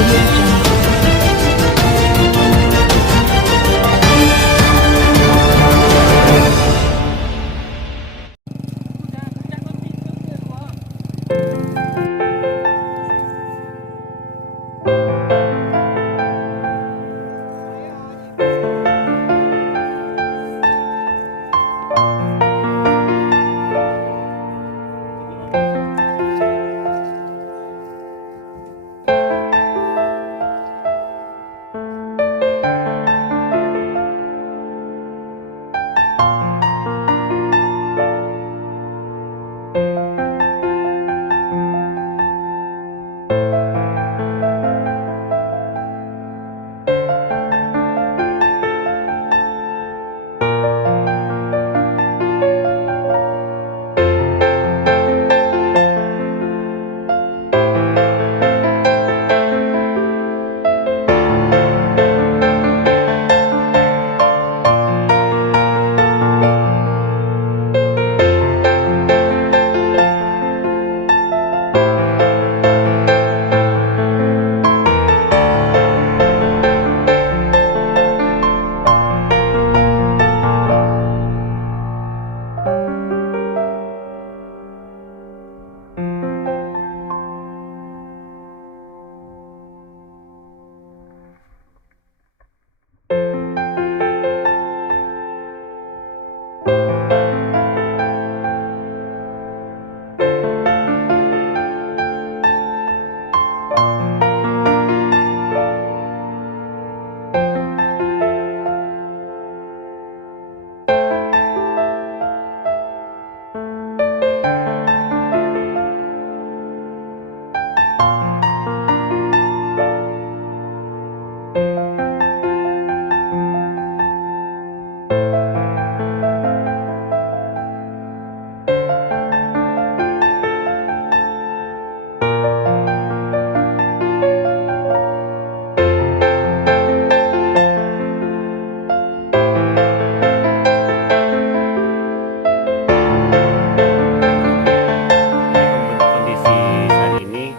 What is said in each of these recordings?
Audio Jungle.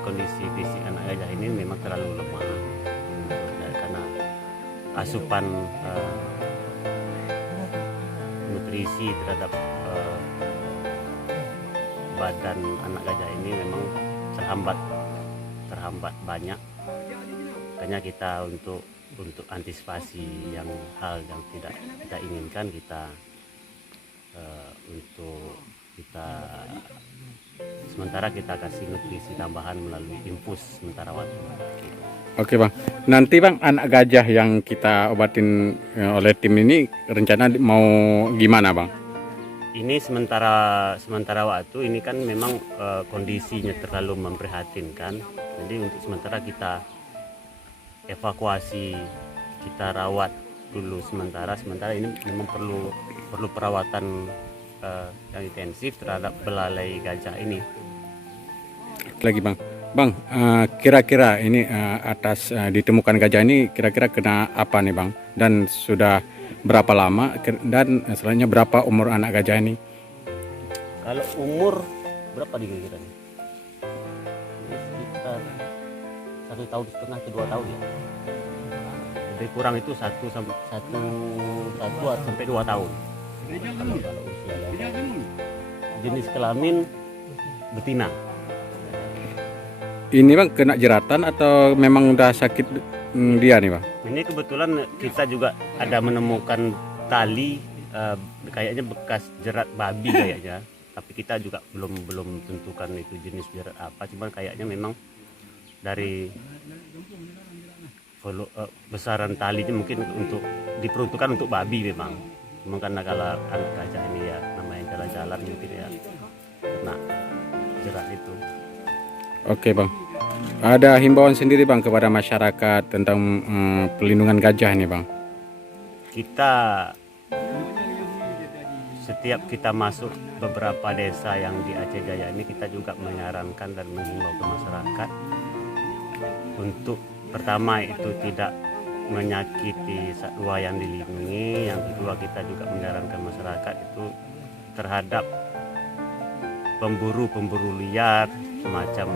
Kondisi fisik anak gajah ini memang terlalu lemah karena asupan nutrisi terhadap badan anak gajah ini memang terhambat banyak. Makanya kita untuk antisipasi hal yang tidak kita inginkan, kita sementara kita kasih nutrisi tambahan melalui infus sementara waktu. Oke bang, nanti bang anak gajah yang kita obatin oleh tim ini rencana mau gimana bang? Ini sementara waktu ini kan memang kondisinya terlalu memprihatinkan. Jadi untuk sementara kita evakuasi, kita rawat dulu sementara ini memang perlu perawatan yang intensif terhadap belalai gajah ini. Lagi bang, kira-kira ini atas ditemukan gajah ini kira-kira kena apa nih bang? Dan sudah berapa lama dan selanjutnya berapa umur anak gajah ini? Kalau umur berapa kira-kira? Sekitar 1,5 tahun ke 2 tahun ya. Lebih kurang itu 1 sampai 2 tahun. Kalau usia jenis kelamin betina. Ini bang kena jeratan atau memang udah sakit dia nih bang? Ini kebetulan kita juga ada menemukan tali kayaknya bekas jerat babi kayaknya, tapi kita juga belum tentukan itu jenis jerat apa, cuman kayaknya memang dari besaran talinya mungkin diperuntukkan untuk babi memang karena kalau anak gajah ini ya namanya jalan-jalan mungkin ya kena jerat itu. Oke bang, ada himbauan sendiri bang kepada masyarakat tentang pelindungan gajah nih bang? Setiap kita masuk beberapa desa yang di Aceh Jaya ini, kita juga menyarankan dan menghimbau ke masyarakat untuk pertama itu tidak menyakiti satwa yang dilindungi. Yang kedua, kita juga menyarankan masyarakat itu terhadap pemburu liar macam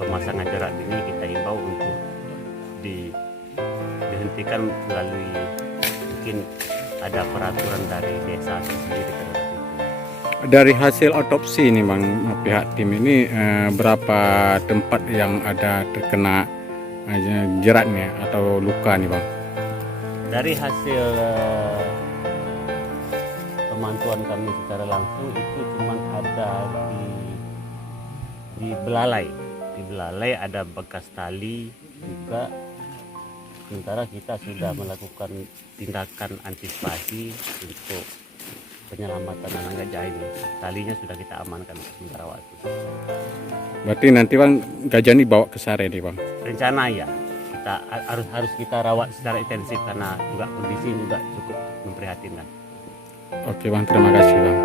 pemasangan jerat ini kita himbau untuk dihentikan melalui mungkin ada peraturan dari desa itu sendiri terhadap itu. Dari hasil otopsi ini bang, pihak tim ini berapa tempat yang ada terkena jeratnya atau luka nih bang? Dari hasil pemantauan kami secara langsung itu cuma ada di belalai. Di belalai ada bekas tali juga. Sementara kita sudah melakukan tindakan antisipasi untuk penyelamatan anak gajah ini. Talinya sudah kita amankan sementara waktu. Berarti nanti bang gajah ini bawa ke sare nih bang? Rencana ya, kita harus kita rawat secara intensif karena juga kondisi juga cukup memprihatinkan. Oke bang, terima kasih bang.